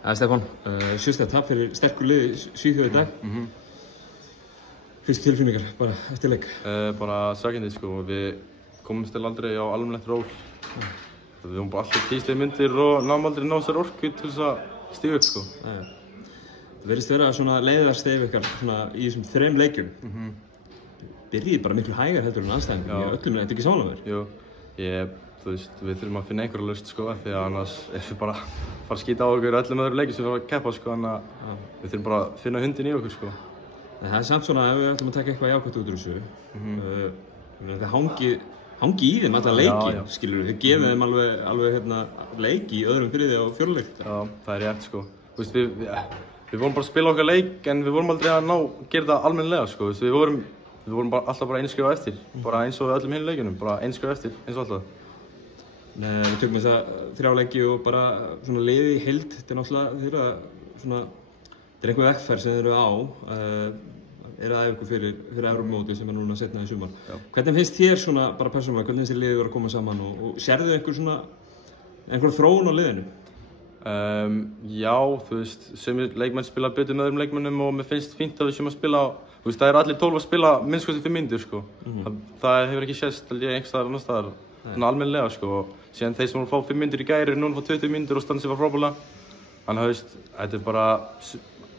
Stefán, sjö tap fyrir sterkur liði Svíþjóð í dag. Fyrstu tilfinningar, bara eftir leik? Bara svekkjandi sko, við komumst til aldrei á almennilegt ról. Við vorum bara alltaf tíslega myndir og náum aldrei ná sér orku til þess að stíga upp sko. Það verðist vera svona leiðarstef ykkar svona í þessum 3 leikjum. Byrjið bara miklu hægar heldur en aðstæðingum í öllum, þetta ekki sammála mér? Jú, þú veist, við þurfum að finna einhverja lausn sko, því að annars við bara fara að skýta á okkur öllum öðrum leikjum sem við erum að keppa sko, þannig að við þurfum bara að finna hundinn í okkur sko. Það er samt svona, ef við ætlum að taka eitthvað jákvætt út úr þessu, það hangi í þeim alla leiki, skilur við, þið gefið þeim alveg leiki í öðrum, þriðja og fjórða leik. Já, það er rétt sko. Þú veist, við vorum bara að spila okkar leik en við vorum aldrei að gera það almennilega sko. Við vorum alltaf bara einskrifa eftir, bara eins og við öllum hinum leikjunum, bara einskrifa eftir, eins og alltaf. Við tökum þessa 3 leiki og bara svona liðið í heild, þetta er náttúrulega þetta er einhver vegferð sem þið eru á, að ykkur fyrir Evrópumótið sem er núna seinna í sumar. Hvernig finnst þér svona bara persónulega, hvernig finnst þér liðið vera að koma saman og sérðu einhver þróun á liðinu? Já, þú veist, sumir leikmenn spila betur með öðrum leikmennum og mér finnst fínt að við séum að spila, þú veist, það eru allir 12 að spila minnst 5 mínútur sko. Það hefur ekki sést, held ég, einhvers staðar annars staðar, svona almennilega sko. Síðan þeir sem voru að fá 5 mínútur í gær eru núna að fá 20 mínútur og standa sig bara frábærlega. Þannig að, þú veist, þetta er bara,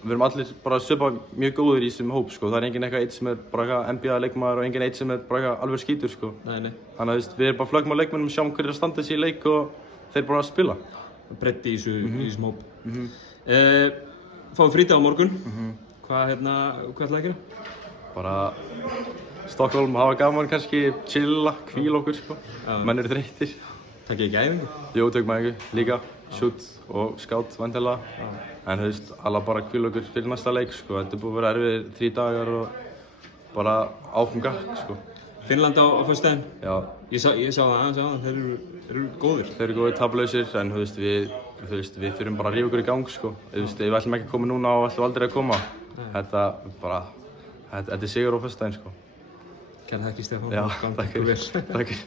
við erum allir bara svipað mjög góðir í þessum hóp sko. Það er enginn eitthvað eitt sem er bara eitthvað NBA leikmaður og enginn eitt sem er bara eitthvað alveg skítur sko. Nei. Þannig að, þú veist, við erum bara flöggum á leikmennum, sjáum hverjir að standa sig í leik og þeir bara að spila. Breddi í þessum hóp. Fáum frídag á morgun. Hvað ætlaðu að gera? Bara Stockholm, hafa gaman kannski, chilla, hvíla okkur sko. Menn eru þreyttir. Takk ekki æfingu? Jú, tökum æfingu líka, shoot og scout væntanlega. En þú veist, alla bara hvíla okkur fyrir næsta leik sko. Þetta er búið að vera erfiðir 3 dagar og bara áfram gakk sko. Finnland á föstudaginn? Já. Ég sá það, þeir eru góðir. Þeir eru góðir, taplausir, en þú veist, við þurfum bara að rífa okkur í gang sko. Þú veist, ef við ætlum ekki að koma núna og ætlum aldrei að koma. Þetta er sigur á föstudaginn sko. Kæra þakki Stefán. Já, takk fyrir.